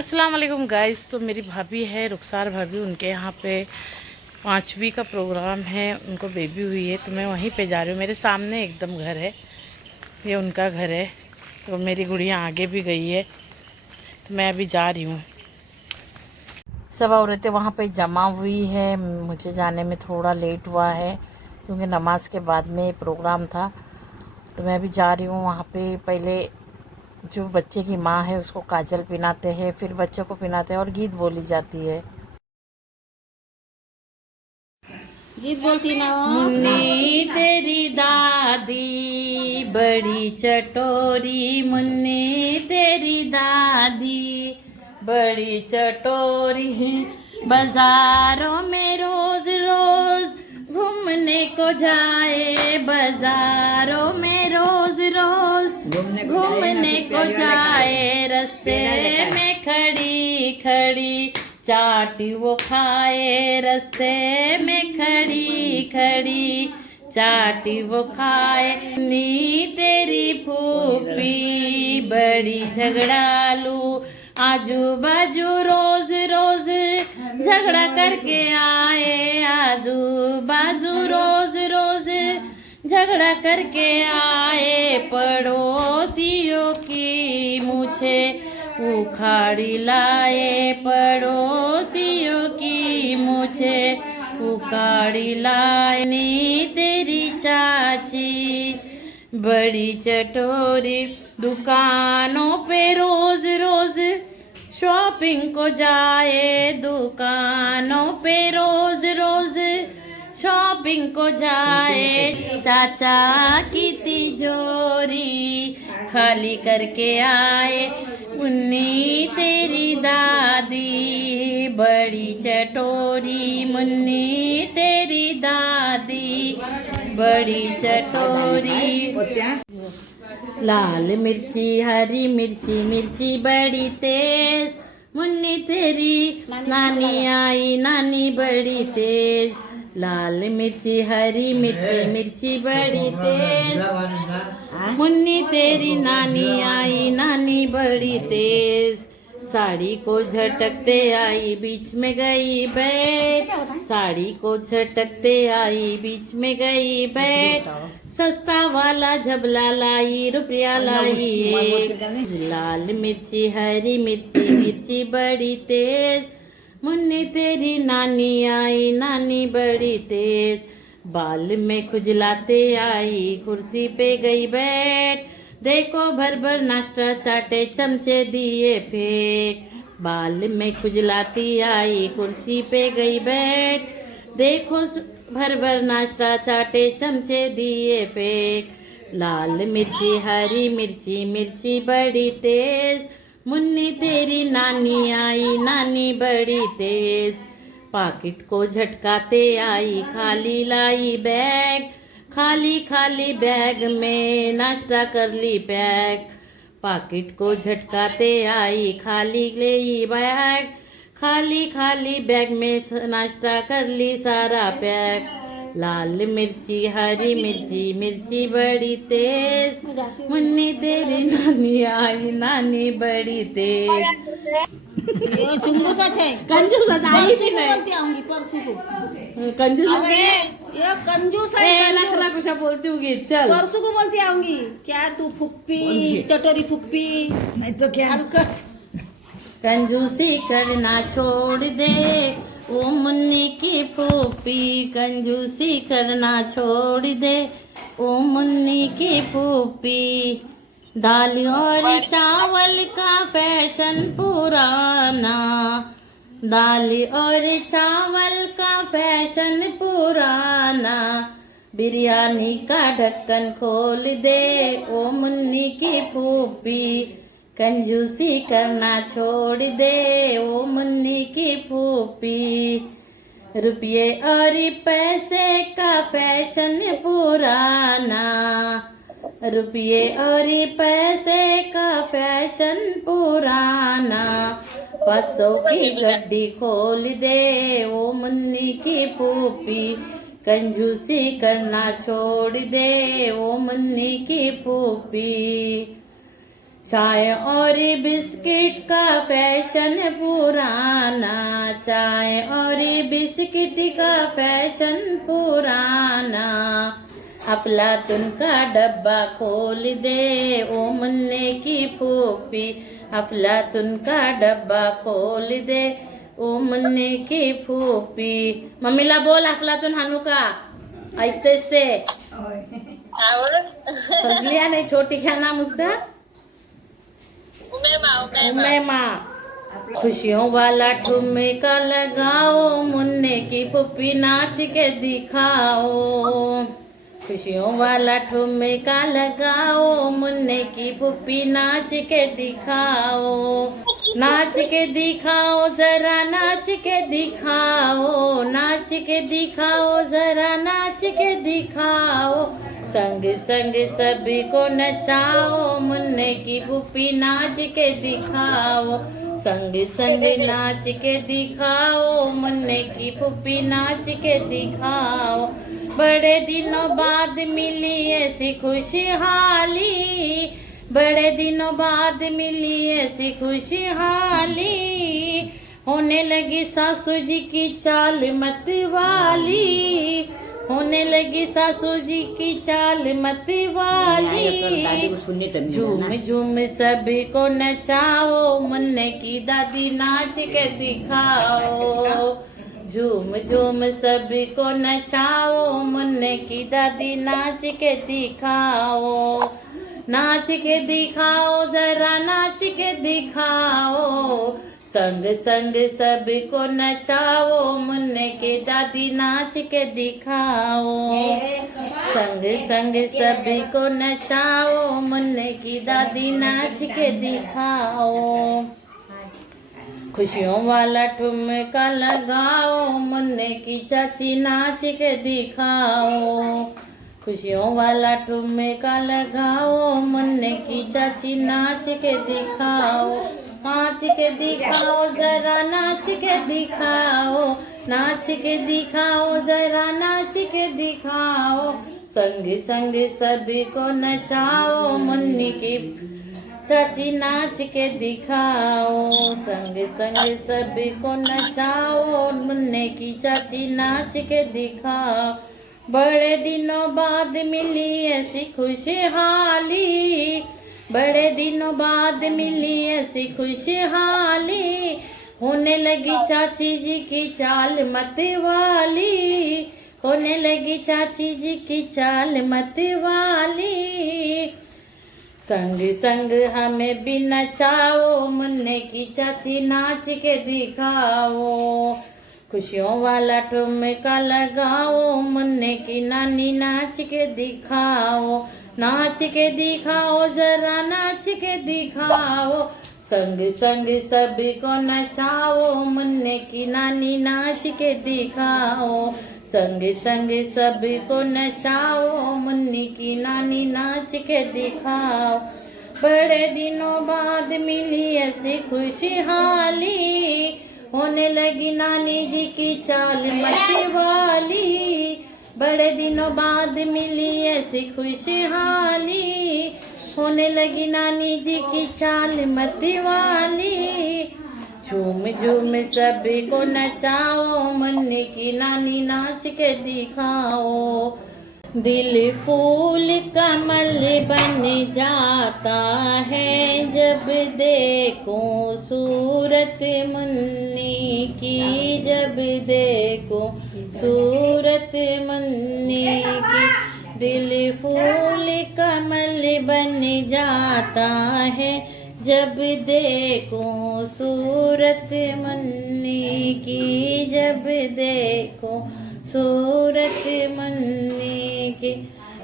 अस्सलाम वालेकुम गाइस। तो मेरी भाभी है रुखसार भाभी, उनके यहाँ पे 5वीं का प्रोग्राम है, उनको बेबी हुई है, तो मैं वहीं पे जा रही हूँ। मेरे सामने एकदम घर है, ये उनका घर है। तो मेरी गुड़िया आगे भी गई है, तो मैं अभी जा रही हूँ। सब औरतें वहाँ पे जमा हुई है। मुझे जाने में थोड़ा लेट हुआ है क्योंकि नमाज के बाद में प्रोग्राम था। तो मैं अभी जा रही हूँ वहाँ पे। पहले जो बच्चे की माँ है उसको काजल पहनाते हैं, फिर बच्चों को पहनाते हैं और गीत बोली जाती है। गीत बोलती ना मुन्नी तेरी दादी बड़ी चटोरी, मुन्नी तेरी दादी बड़ी चटोरी, बाजारों में रोज रोज घूमने को जाए, बाजारों में रोज रोज घूमने को जाए, रास्ते में खड़ी खड़ी चाटी वो खाए, रास्ते में खड़ी खड़ी चाटी वो खाए। नी तेरी फूफी बड़ी झगड़ालू, आजू बाजू रोज रोज झगड़ा करके आए, आजू बाजू रोज रोज झगड़ा करके आए, पड़ोसियों की मुझे उखाड़ी लाए, पड़ोसियों की मुझे उखाड़ी लाए। नी तेरी चाची बड़ी चटोरी, दुकानों पे रोज रोज शॉपिंग को जाए, दुकानों पे रोज रोज शॉपिंग को जाए, चाचा की तिजोरी खाली करके आए। मुन्नी तेरी दादी बड़ी चटोरी, मुन्नी तेरी दादी बड़ी चटोरी। लाल मिर्ची हरी मिर्ची, मिर्ची बड़ी तेज, मुन्नी तेरी नानी आई, नानी बड़ी तेज। लाल मिर्ची हरी मिर्ची, मिर्ची बड़ी तेज, मुन्नी तेरी नानी आई, नानी बड़ी तेज। साड़ी को झटकते आई, बीच में गई बैठ, साड़ी को झटकते आई, बीच में गई बैठ, सस्ता वाला झबला लाई, रुपया लाई एक। लाल मिर्ची हरी मिर्ची, मिर्ची बड़ी तेज, मुन्नी तेरी नानी आई, नानी बड़ी तेज। बाल में खुजलाते आई, कुर्सी पे गई बैठ, देखो भर भर नाश्ता चाटे, चमचे दिए फेंक। बाल में खुजलाती आई, कुर्सी पे गई बैठ, देखो भर भर नाश्ता चाटे, चमचे दिए फेंक। लाल मिर्ची हरी मिर्ची, मिर्ची बड़ी तेज, मुन्नी तेरी नानी आई, नानी बड़ी तेज। पाकिट को झटकाते आई, खाली लाई बैग, खाली खाली बैग में नाश्ता कर ली पैक। पाकिट को झटकाते आई, खाली ले बैग, खाली खाली बैग में नाश्ता कर ली सारा पैक। लाल मिर्ची हरी मिर्ची, मिर्ची बड़ी तेज, मुन्नी तेरी नानी आई, नानी बड़ी तेज। चुंगूसच है, कंजूस आई भी नहीं, बोलती आऊंगी परसों को। कंजूस ये कंजूस है, रख रख कुछ बोलती होगी। चल परसों को बोलती आऊंगी। क्या तू फुप्पी, चटोरी फुप्पी, नहीं तो क्या। कंजूसी करना छोड़ दे ओ मुन्नी की फूफी, कंजूसी करना छोड़ दे ओ मुन्नी की फूफी। दाल और चावल का फैशन पुराना, दाल और चावल का फैशन पुराना, बिरयानी का ढक्कन खोल दे ओ मुन्नी की फूफी, कंजूसी करना छोड़ दे ओ मुन्नी की फूफी। रुपये और पैसे का फैशन पुराना, रुपये और पैसे का फैशन पुराना, 500 की गड्डी खोल दे ओ मुन्नी की फूफी, कंजूसी करना छोड़ दे ओ मुन्नी की फूफी। चाय और बिस्किट का फैशन पुराना, चाय और बिस्किट का फैशन पुराना, अफलातून का डब्बा खोल दे ओ मुन्ने की फूफी, अफलातून का डब्बा खोल दे ओ मुन्ने की फूफी. मम्मीला बोल अफलातून हानू का, ऐकतेस ते. फजलिया नहीं, छोटी क्या नाम उसका, उमेमा. खुशियों वाला ठुमका लगाओ, मुन्ने की फुप्पी नाच के दिखाओ. खुशियों वाला ठुमका लगाओ, मुन्ने की फुप्पी नाच के दिखाओ. नाच के दिखाओ जरा, नाच के दिखाओ, नाच के दिखाओ जरा, नाच के दिखाओ. संग संग सभी को नचाओ, मुन्ने की फुप्पी नाच के दिखाओ. संग संग नाच के दिखाओ, मुन्ने की फुप्पी नाच के दिखाओ. बड़े दिनों बाद मिली ऐसी खुशहाली, बड़े दिनों बाद मिली ऐसी खुशहाली, होने लगी सासू जी की चाल मत वाली, होने लगी सासू जी की चाल मत वाली. झूम झूम सभी को नचाओ, मुन्ने की दादी नाच के दिखाओ. झूम झूम सभी को नचाओ, मुन्ने की दादी नाच के दिखाओ. नाच के दिखाओ जरा, नाच के दिखाओ. संग संग सभी को नचाओ, मुन्ने के दादी नाच के दिखाओ. संग संग सभी को नचाओ, मुन्ने की दादी नाच के दिखाओ. खुशियों वाला ठुमका लगाओ, मुन्ने की चाची नाच के दिखाओ. खुशियों वाला ठुमका लगाओ, मुन्ने की चाची नाच के दिखाओ. नाच के दिखाओ जरा, नाच के दिखाओ, नाच के दिखाओ जरा, नाच के दिखाओ. संग संग सभी को नचाओ, मुन्नी की चाची नाच के दिखाओ. संग संग सभी को नचाओ, मुन्ने की चाची नाच के दिखाओ. बड़े दिनों बाद मिली ऐसी खुशहाली, बड़े दिनों बाद मिली ऐसी खुशहाली, होने लगी चाची जी की चाल मत वाली, होने लगी चाची जी की चाल मत वाली. संग संग हमें भी नचाओ, मुन्ने की चाची नाच के दिखाओ. खुशियों वाला ठुमका लगाओ, मुन्ने की नानी नाच के दिखाओ. नाच के दिखाओ जरा, नाच के दिखाओ. संग संग सभी को नचाओ, मुन्ने की नानी नाच के दिखाओ. संग संग सभी को नचाओ, मुन्नी की नानी नाच के दिखाओ. बड़े दिनों बाद मिली ऐसी खुशहाली, होने लगी नानी जी की चाल मत वाली. बड़े दिनों बाद मिली ऐसी खुशहाली, होने लगी नानी जी की चाल मत वाली. झूम झूम सभी को नचाओ, मुन्ने की नानी नाच के दिखाओ. दिल फूल कमल बन जाता है, जब देखो सूरत मुन्नी की, जब देखो सूरत मुन्नी की. दिल फूल कमल बन जाता है, जब देखो सूरत मुन्नी की, जब देखो सूरत मुन्नी की.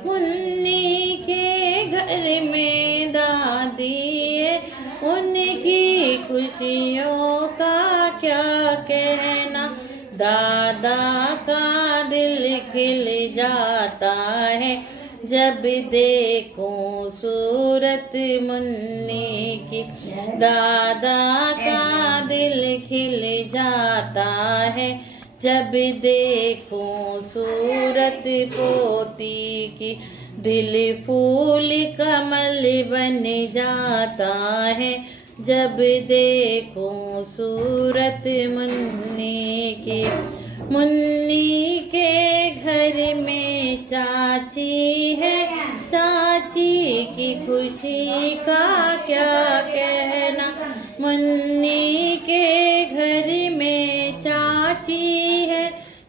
मुन्नी के घर में दादी है, उनकी खुशियों का क्या कहना. दादा का दिल खिल जाता है, जब देखो सूरत मुन्नी की. दादा का दिल खिल जाता है, जब देखो सूरत पोती की. दिल फूल कमल बन जाता है जब देखो सूरत मुन्नी की। मुन्नी के घर में चाची है, चाची की खुशी का क्या कहना। मुन्नी के घर में चाची है,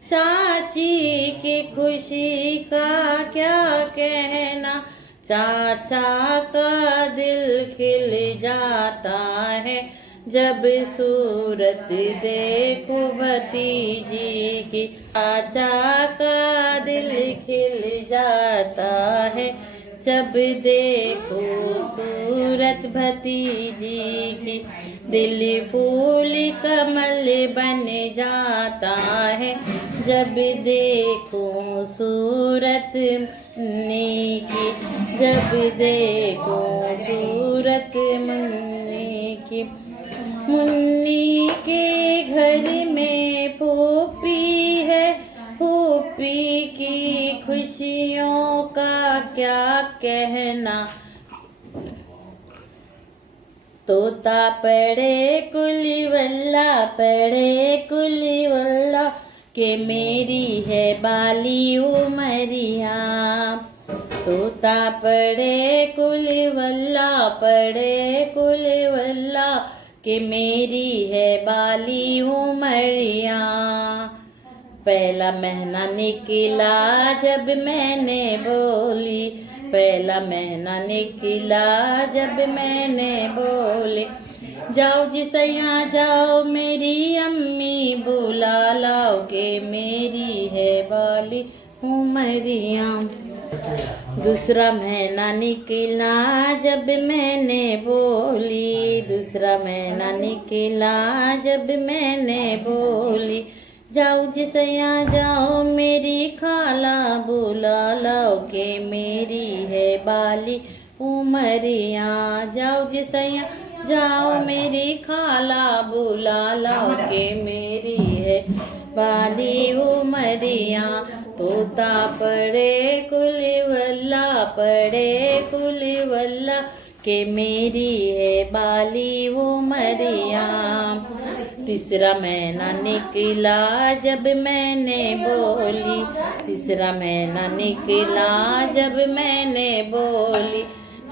चाची की खुशी का क्या कहना। चाचा का दिल खिल जाता है जब सूरत देखो भतीजी की। चाचा का दिल खिल जाता है जब देखो सूरत भतीजी की। दिल फूल कमल बन जाता है जब देखो सूरत मुन्नी की। जब देखो सूरत मुन्नी की। मुन्नी के घर में फूफी है, फूफी की खुशियों का क्या कहना। तोता पढ़े कुलीवल्ला, पढ़े कुलीवल्ला के मेरी है बाली उमरिया। तोता पढ़े कुलीवल्ला, पढ़े कुलीवल्ला के मेरी है बाली उमरिया। पहला महीना निकला जब मैंने बोली, पहला महीना निकला जब मैंने बोले। जाओ जी सैया जाओ मेरी अम्मी बुला लाओ के मेरी है बाली उमरिया। दूसरा महीना निकला जब मैंने बोली, दूसरा महीना निकला जब मैंने बोली। जाओ जी सैया जाओ मेरी खाला बुला लाओ के मेरी है बाली उमरिया। जाओ जी सैया जाओ मेरी खाला बुला लाओ के मेरी है बाली उमरिया। तोता पढ़े कुलीवल्ला, पढ़े कुलीवल्ला के मेरी है बाली उमरिया। तीसरा महीना निकला जब मैंने बोली, तीसरा महीना निकला जब मैंने बोली।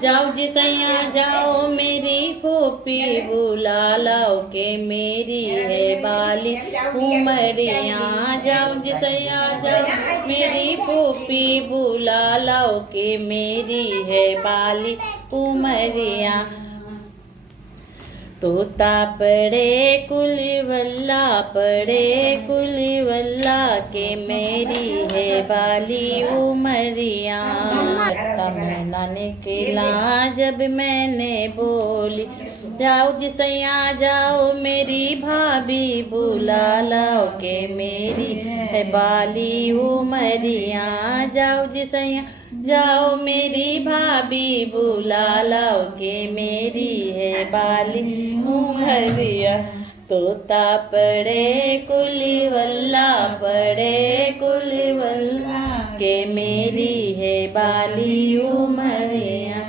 जाओ जी सैया जाओ मेरी फूफी बुला लाओ के मेरी है बाली उमरिया। जाओ जी सैया जाओ मेरी फूफी बुला लाओ के मेरी है बाली उमरिया। तोता पढ़े कुलीवल्ला, पढ़े कुलीवल्ला के मेरी है बाली उमरिया। महीना निकला जब मैंने बोली, जाओ जी सैया जाओ मेरी भाभी बुला लाओ के मेरी है बाली उमरिया। जाओ जी सैया जाओ मेरी भाभी बुला लाओ के मेरी है बाली उमरिया। तोता पढ़े कुलीवल्ला, पढ़े कुलीवल्ला के मेरी है बाली उमरिया।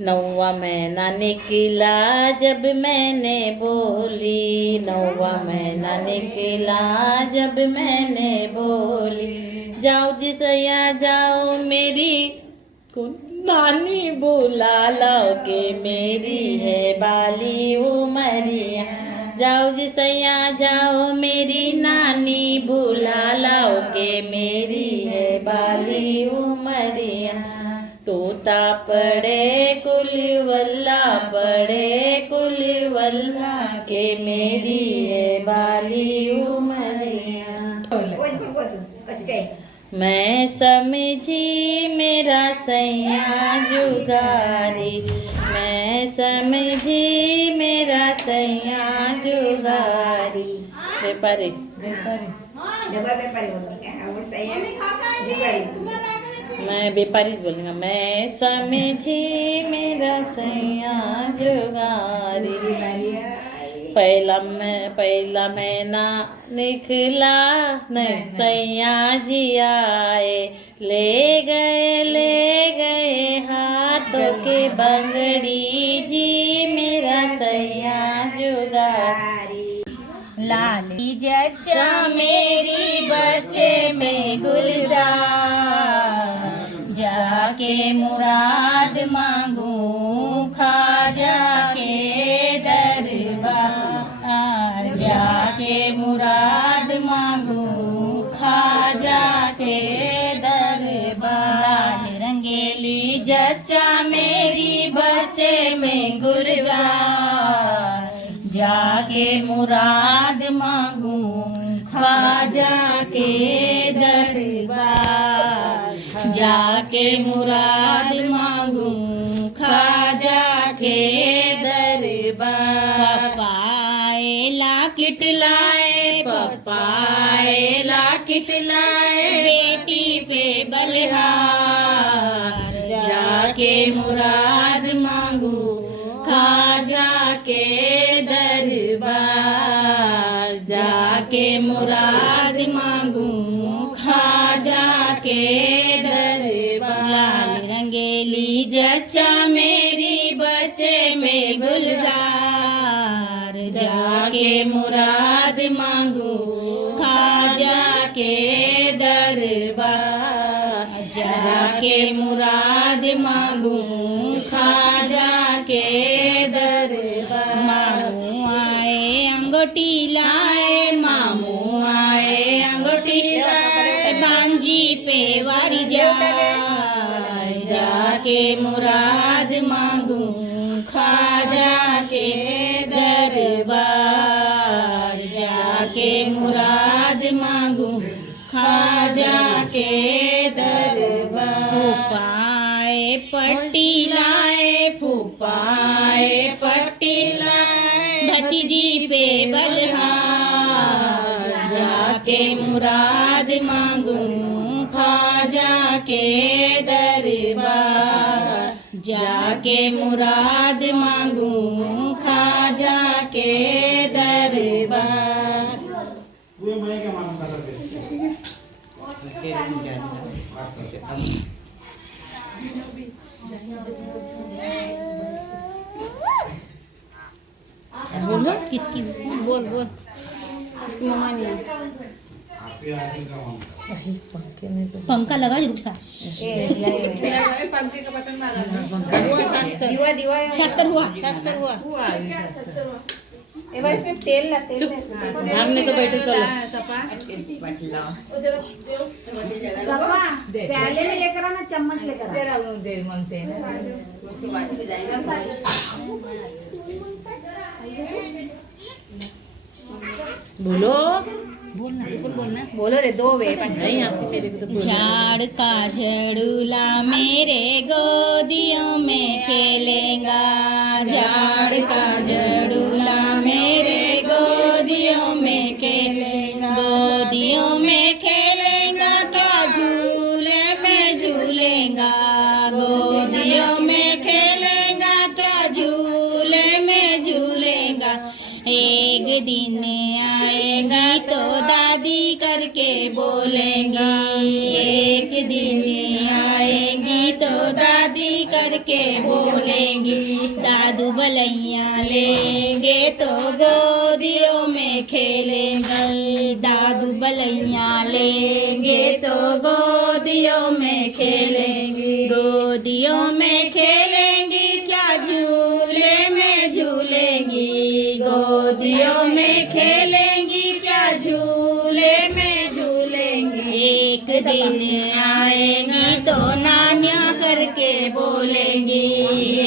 नौवा महीना निकला जब मैंने बोली, नौवा महीना निकला जब मैंने बोली। जाओ जी सैया जाओ मेरी नानी बुला लाओ के मेरी है बाली उमरिया। जाओ जी सैया जाओ मेरी नानी बुला लाओ के मेरी है बाली उमरिया। तोता पढ़े कुलीवल्ला, पढ़े कुलीवल्ला के मेरी है बाली उमरिया। मैं समझी मेरा सैया जुगारी, मैं समझी मेरा सैया जुगारी। व्यापारी मैं व्यापारी बोलूँगा। मैं समझी मेरा सैया जुगारी, पहला महीना निकला नहीं सैया जी आए, ले गए हाथों के बंगड़ी जी, मेरा सैया जुगारी। लाली जच्चा मेरी बच्चे में गुलजार, जाके मुराद मांगू खाजा के दरबार, जाके मुराद मांगू खाजा के दरबार। रंगेली जच्चा मेरी बच्चे में गुलजार, जाके मुराद मांगू खाजा के दरबार, जाके मुराद मांगू खाजा के दरबार। पपाए लाकिट लाए, पपाए लाकिट लाए, बेटी पे बलिहार, जाके मुराद मांगू खाजा के दरबार, जाके मुराद मांगू खाजा के दरबार। लाल रंगेली जच्चा मेरी बच्चे में गुलजार, जाके मुराद मांगू खाजा के दरबार, जाके मुराद मांगू खाजा के दरबार। मामू आए अंगूठी लाए, मामू आए अंगूठी लाए, भांजी पे वारी जाए, जाके मुराद मांगू खाजा के दरबार, जाके मुराद मांगू खाजा के दरबार। फूफाए पट्टी लाए, फूफाए पट्टी लाए, भतीजी पे बलहार, जाके मुराद मांगू खाजा के दरबार, जाके मुराद मांगू खाजा के दरबार। बोलो किसकी बोल किसकी मम्मा नहीं। पंखा लगा रुक सा शास्त्र हुआ इसमें तेल ला तेल हमने तो बैठो चलो सपा प्याले में लेकर आना, चम्मच लेकर बोलो बोलना बोलो रे दो वे नहीं आती मेरे को तो। झाड़ का झड़ूला मेरे गोदियों में खेलेगा, झाड़ का झड़ूला मेरे गोदियों में खेलेगा, गोदियों में खेलेगा क्या झूले में झूलेगा, गोदियों में खेलेगा क्या झूले में झूलेगा। एक दिन आएगी तो दादी करके बोलेंगी, एक दिन आएगी तो दादी करके बोलेंगी, दादू बलैया लेंगे तो गोदियों में खेलेंगे, दादू बलैया लेंगे तो गोदियों में खेलेंगे, गोदियों में खेलेंगी क्या झूले में झूलेंगी, गोदियों में खेलेंगी क्या झूले में झूलेंगी। एक दिन आएंगी तो नानिया करके बोलेंगी,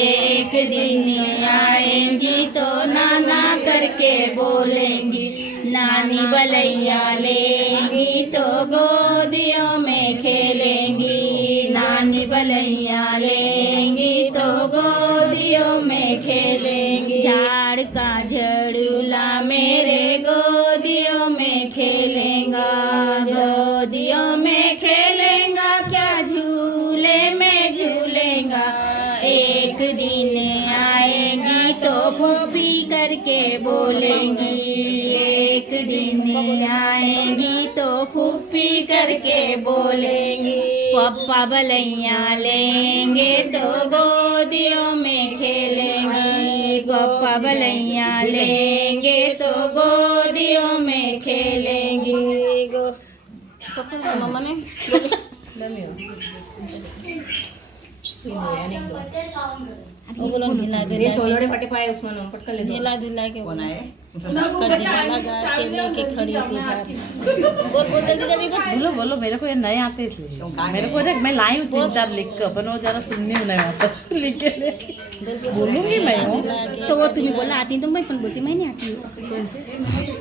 एक दिन आएंगी तो नाना करके बोलेंगी, नानी बलैया लेंगी तो गोदियों में खेलेंगी, नानी बलैया लेंगी तो गोदियों में खेलेंगी। झाड़ का झड़ूला मेरे गोदियों में खेलेगा, गोदियों में खेलेगा क्या झूले में झूलेगा। एक दिन आएगी तो फूफी करके बोलेंगी, एक दिन आएंगी तो फूफी करके बोलेंगी। पप्पा बलैया लेंगे तो गोदियों में खेलेंगी, पप्पा बलैया लेंगे तो गोदियों में खेलेंगी। मम्मा ने ये सोलड़े फटे पाए उसमें पटका ले झेला झुला के कौन आए लगा के लेके खड़ी थी बाहर। बोल बोल जल्दी जल्दी बोल। बोलो बोलो, मेरे को ये नए आते थे, मेरे को देख मैं लाई हूँ 3-4 लिख कर, अपन वो जरा सुननी हूँ नहीं वापस लिख के ले बोलूंगी मैं हूँ। तो वो तुम्हें बोला आती तो मैं पण बोलती मैं नहीं आती।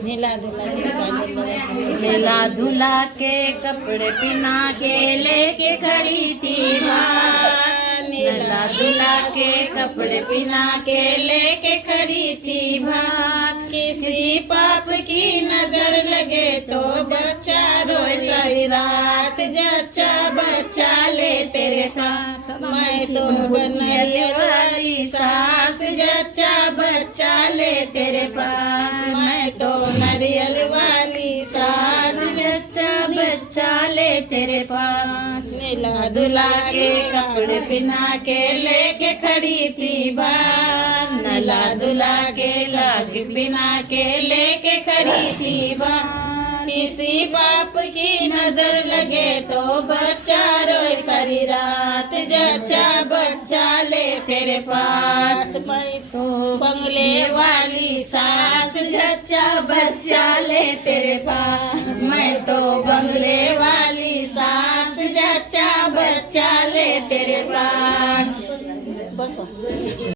झेला झुला के गाजर लगा के मेला धुला के कपड़े पिना के लेके खड़ी थी बाहर, मेला धुला के कपड़े पिना के लेके खड़ी थी बाहर। किसी पाप की नजर लगे तो बच्चा रोए सारी रात, जच्चा बच्चा ले तेरे सास, मैं तो बनने वाली सास, जच्चा बच्चा ले तेरे पास, मैं तो नारियल वाली सास, जच्चा बच्चा ले तेरे पास। मेला धुला के कपड़े पिना के लेके खड़ी थी बाहर, नला धुला के लाके पिना के लेके खड़ी थी बाहर। किसी बाप की नजर लगे तो बच्चा रोए सारी रात, जच्चा बच्चा ले तेरे पास, मैं तो बंगले वाली सास, जच्चा बच्चा ले तेरे पास, मैं तो बंगले वाली सास, जच्चा बच्चा ले तेरे पास। बस